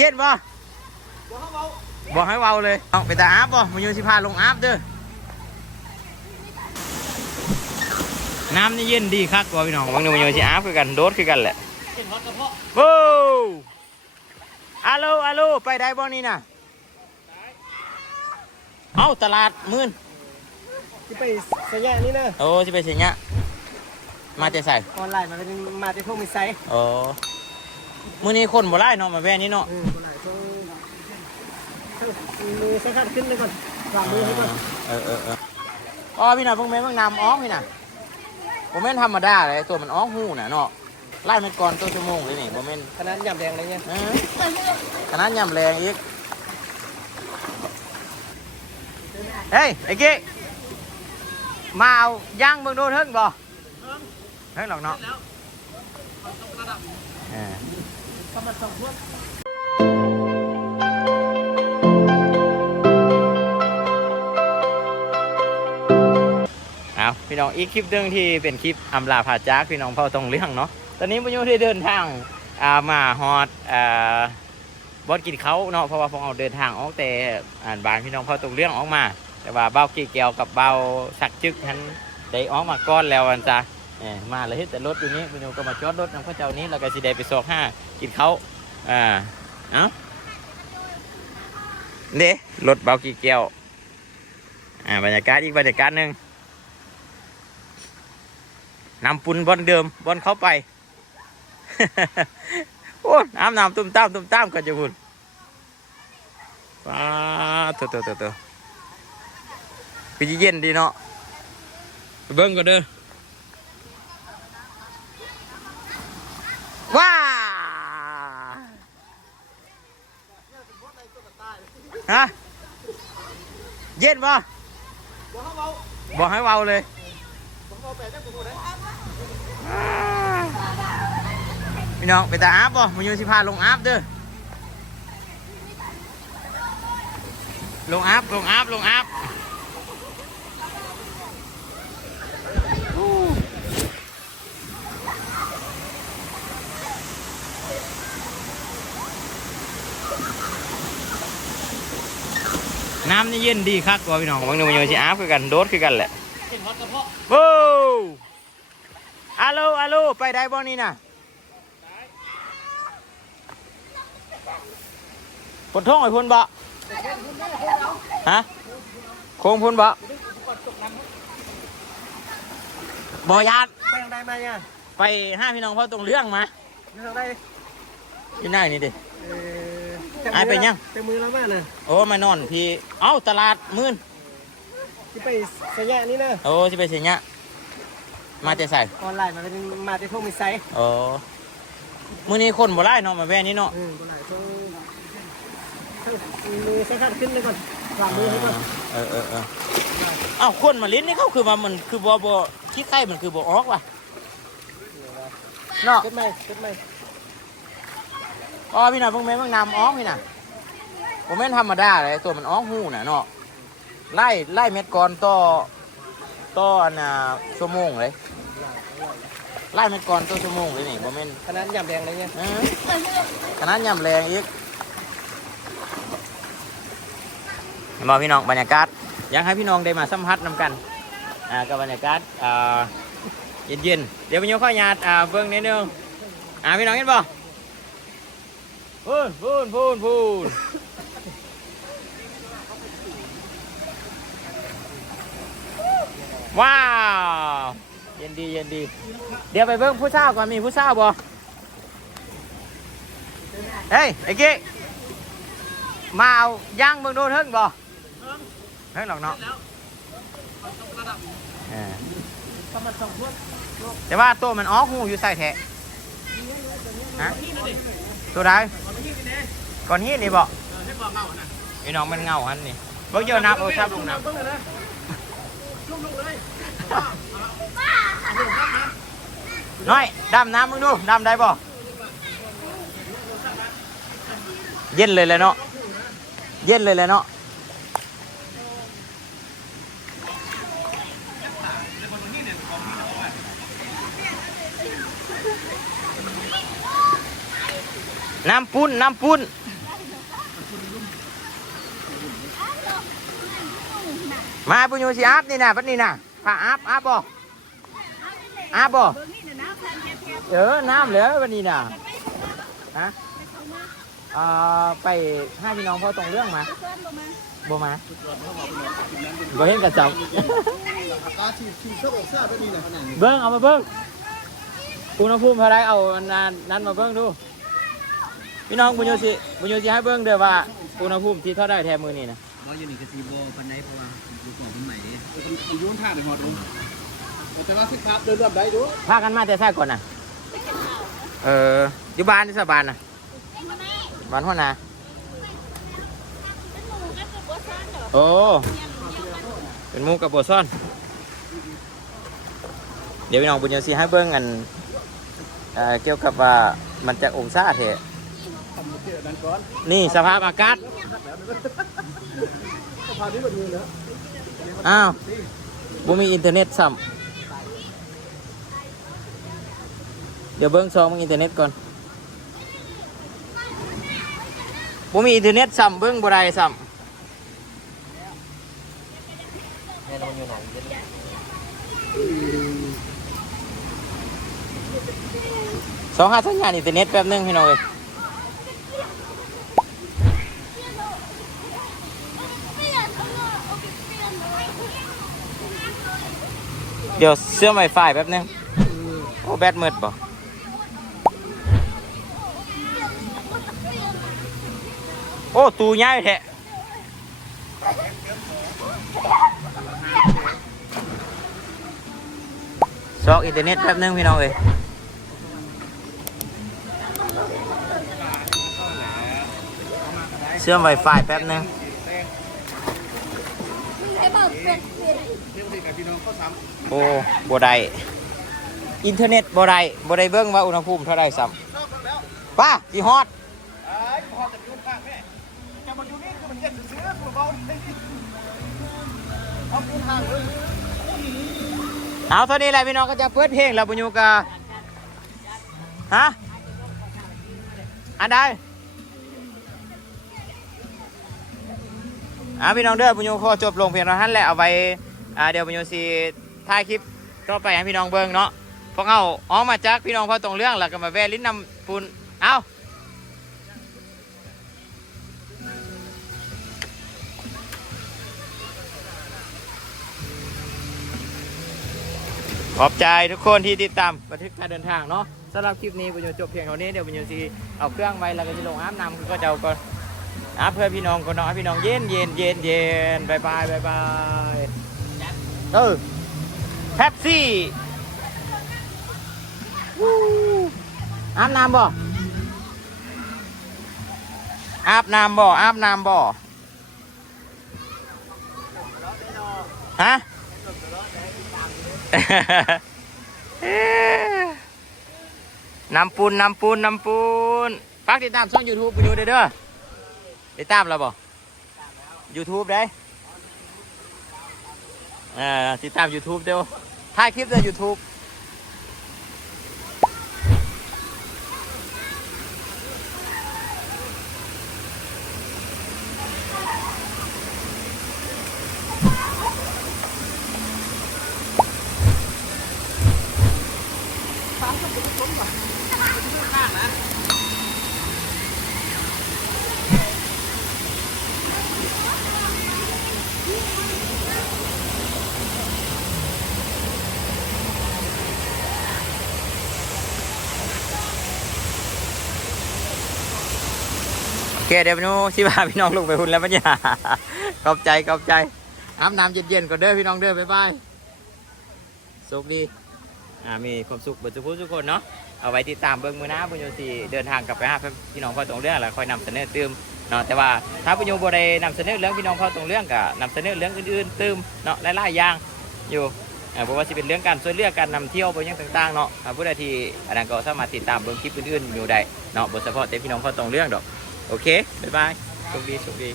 เย็นบ่บอกให้เบาเลย เอาไปตาอาบบ่มาอยู่สิพาลงอาบเด้อ น้ำนี่เย็นดีคักกว่าพี่น้องบางทีมาอยู่สิอาบคือกันโดดคือกันแหละเป็นฮอตกระเพาะโว้อาโลอาโลไปได้บ่นี่น่ะ เอาตลาดมื่นที่ไปสยะนี่นะโอ้สิไปเสียเนี้ยมาแต่ใส่ออนไลน์มาเป็นมาที่พวกมิไซต์โอ้ มื้อนี้คนบ่ไล่เนาะมาแว่นี้เนาะเออคนไหนเขามือสักขั้นขึ้นเลยก่อนวางมือให้ก่อนเออเออเอออ๋อพี่น่ะเพิ่งแม่นเพิ่งนำอ้องพี่น่ะผมแม่นธรรมดาเลยตัวมันอ้องหูน่ะเนาะไล่มันก่อนตัวชั่วโมงเลยนี่ผมแม่นขนาดยำแดงอะไรเงี้ยเออขนาดยำแรงอีกเฮ้ยไอ้กี้มาเอาย่างเบิ่งดูเทิงบ่เทิงหรอกเนาะ สมัครสองพวกเอาพี่น้องอีกคลิปหนึ่งที่เป็นคลิปอำลาผาจากพี่น้องเผาตรงเรื่องเนาะตอนนี้พายุได้เดินทางอ่ามาฮอดอบอสกินเขาเนาะเพราะว่าพวกเราเดินทางออกแต่อ่านบานพี่น้องเผาตรงเรื่องออกมา แต่ว่าเบ้ากี่เกียวกับเบ้าสักจึกทันได้ออกมาก้อนแล้วอันจ้ะ มาเลยแต่รถอยู่นี้พี่น้องก็มาจอดรถนำข้าเจ้านี้แล้วก็สิได้ไปซอกห้ากินเขาอ่าเอ้าเด้รถเบากี่เกียวอ่าบรรยากาศอีกบรรยากาศหนึ่งนำปุ่นบอลเดิมบอลเข้าไปโอ้น้ำน้ำตุ้มตามตุ้มตามกันจะพุ่นป้าตัวตัวตัวตัวคือเย็นดีเนาะเบิ้งก็เด้อว้า ฮะเย็นป่ะบอกเขาเบาบอกให้เบาเลยบอกเขาแปลได้ผมหมดเลยพี่น้องไปตาอาบบ่มาอยู่สิพาลงอาบเด้อลงอาบลงอาบลงอาบ เย็นดีคักกว่าพี่น้องบางทีมาอยู่สิอาบคือกันโดดคือกันแหละเป็นฮอตกระเพาะโว้อาโลอาโลไปได้บ่นี่น่ะปนท้องไอ้พุ่นบ่ฮะโค้งพุ่นบ่บ่ยานไปทางใดมาเนี่ยไปห้าพี่น้องพ่อตรงเรื่องมาไปทางใดอยู่ไหนนี่ดิเออ หายไปยังเต็มมือแล้วบ้านน่ะโอ้มานอนพี่ เอ้าตลาดมื่นที่ไปสยะนี่นะโอ้สิไปเสียเนี้ยมาแต่ใส่ออนไลน์มาเป็นมาที่พวกมิไซต์โอ้มื้อนี้คนบ่ไล่เนาะมาแว่นี้เนาะเออคนไหนเขามือสักขั้นขึ้นเลยก่อนวางมือให้ก่อนเออเออเอออ้าวคนมาลิ้นนี่เขาคือว่ามันคือบ่บ่ที่ไข่มันคือบ่ออกว่ะเนาะเกิดไหมเกิดไหม อ๋อพี่น่ะเพิ่งแม่นเพิ่งนำออกพี่น่ะผมแม่นธรรมดาเลยตัวมันออกหูน่ะเนาะไล่ไล่เม็ดก่อนต่อต่ออันน่ะชั่วโมงเลยไล่เม็ดก่อนต่อชั่วโมงเลยนี่บ่แม่นขนาดยำแดงอะไรเงี้ยเออขนาดยำแรงอีกมาพี่น้องบรรยากาศอยากให้พี่น้องได้มาสัมผัสนำกันอ่ากับบรรยากาศอ่าเย็นๆเดี๋ยวพี่โยข้อยญาติอ่าเบิ่งนิดนึงอ่าพี่น้องเห็นบ่ พูนพูนพูนพูนว้าวเย็นดีเย็นดี เดี๋ยวไปเบิ่งผู้สาวก่อนมีผู้สาวบ่เฮ้ยไอ้กี้มาเอาย่างเบิ่งดูเทิงบ่เทิงหรอกเนาะเอแต่ว่าตัวมันออหูอยู่ใส่แทะฮะ ตัวใดก่อนนี้นี่บ่ให้บอกเงาน่ะไอ้น้องมันเงาอันนี่เบิ่งเยอะนับโอ้ชอบลุงนับเบิ้งนะลุกน้อยดำน้ำมึงดูดำได้บ่เย็นเลยเลยเนาะเย็นเลยเลยเนาะ น้ำปุ้นน้ำปุ้นมาปุญญูสิอาบนี่นะปันนี่นะผ้าอาบอาบบ่อาบบ่เออน้ำเหลือวันนี้นะฮะอ่าไปห้าพี่น้องพ่อตรงเรื่องมาบ่มาบ่เห็นกับจับเบิ้งเอามาเบิ้งอุณหภูมิเท่าไรเอานั้นมาเบิ้งดู พี่น้องบุญโยสิบุญโยสิให้เบิ้งเด้อว่าอุณหภูมิที่เท่าไรแทนมือนี่นะว่าอยู่นี่กสิโบปันไดเพราะว่าอยู่ก่อนเป็นใหม่เด้มันยุ่นท่าในหอดลงแต่ว่าสิครับเดินรอบได้ดูพากันมาแต่แท้ก่อนน่ะเอออยู่บ้านที่สบานน่ะบ้านหัวหนาโอ้เป็นหมูกับโบซ่อน เดี๋ยวพี่น้องบุญโยสิให้เบิ้งอันเอ่อเกี่ยวกับว่ามันจะองศาเถอะทำเกี่ยว นั้นก่อนนี่สภาพอากาศสภาพนี้มันมีเนอะอ้าวบ่มีอินเทอร์เน็ตซ้ำเดี๋ยวเบิ้งซองมึงอินเทอร์เน็ตก่อนบ่มีอินเทอร์เน็ตซ้ำเบิ้งบ่ได้ซ้แม่นอนอยู่ไหนเด้อำสองห้าสัญญาณอินเทอร์เน็ตแป๊บหนึงพี่น้องเอ้ย เดี๋ยวเสื้อไวไฟแป๊บหนึง โอ้แบตมืดบ่โอ้ตูใหญ่แท้ซอกอินเทอร์เน็ตแป๊บหนึงพี่น้องเอ้ยเชื่อม Wi-Fi แป๊บนึง เที่ยวดีกับพี่น้องเขาทโอ้บ่ได้อินเทอร์เน็ตบ่ได้บ่ได้เบิ่งว่าอุณหภูมิเท่าไรซ้ำชอบแล้วำป้าสิฮอดไอ้พอจะยุ่นข้างแม่จะมาอยู่นี่คือมันเย็นซื้อๆเบาเอายุ่นห่างเลยเอาเท่านี้แหละพี่น้องก็จะเปิดเพลงแล้วบุญยูกาฮะอันใด อ่าพี่น้องเด้อบุญยูขอจบลงเพียงเท่านั้นแหละเอาไว้อ่าเดี๋ยวบุญยูสิถ่ายคลิปต่อไปให้พี่น้องเบิ่งเนาะพวกเอาออกมาจากพี่น้องพอตรงเรื่องแล้วก็มาแวะลิ้นนำปูนเอาขอบใจทุกคนที่ติดตามบันทึกการเดินทางเนาะสำหรับคลิปนี้บุญยูจบเพียงเท่านี้เดี๋ยวบุญยูสิเอาเครื่องไว้แล้วก็จะลงอาบน้ำคือก็จะเอาก่ อนอาเพื่อพี่น้องก็น้องให้พี่น้องเย็นเย็นเย็นเย็นบายบายบายบายเออแท็บซี่วู้อาบน้ำบ่อาบน้ำบ่อาบน้ำบ่ฮะน้ำปูนน้ำปูนน้ำปูนฝากติดตามช่อง YouTube ไปดูเด้อ ได้ติดตามเราบ่ YouTube ได้อ่าติดตาม YouTube เดี๋ยวถ่ายคลิปใน YouTube โอ เคเดี๋ยวพี่น้องสิพาพี่น้องลงไปหุ่นแล้วปัญญาขอบใจขอบใจอาบน้ำเย็นๆก่อนเด้อพี่น้องเด้อบ๊ายบายสุขดีอ่ามีความสุขเบิดทุกผู้ทุกคนเนาะเอาไว้ติดตามเบิ้งมือหน้าบุญโยสีเดินทางกลับไปหาพี่น้องพ่อตรงเรื่องแล้วคอยนำเสนอเติมเนาะแต่ว่าถ้าบุญโยบได้นำเสนอเรื่องพี่น้องพ่อตรงเรื่องก็นำเสนอเรื่องอื่นๆเติมเนาะหลายๆอย่างอยู่เอ่อเพราะว่าสิเป็นเรื่องการช่วยเหลือการนำเที่ยวไปยังต่างๆเนาะผู้ใดที่อันนั้นก็สามารถติดตามเบิ้งคลิปอื่นๆอยู่ได้เนาะบทเฉพาะแต่พี่น้องพ่อตรงเรื่องดอก โอเค บ๊ายบายโชคดีโชคดี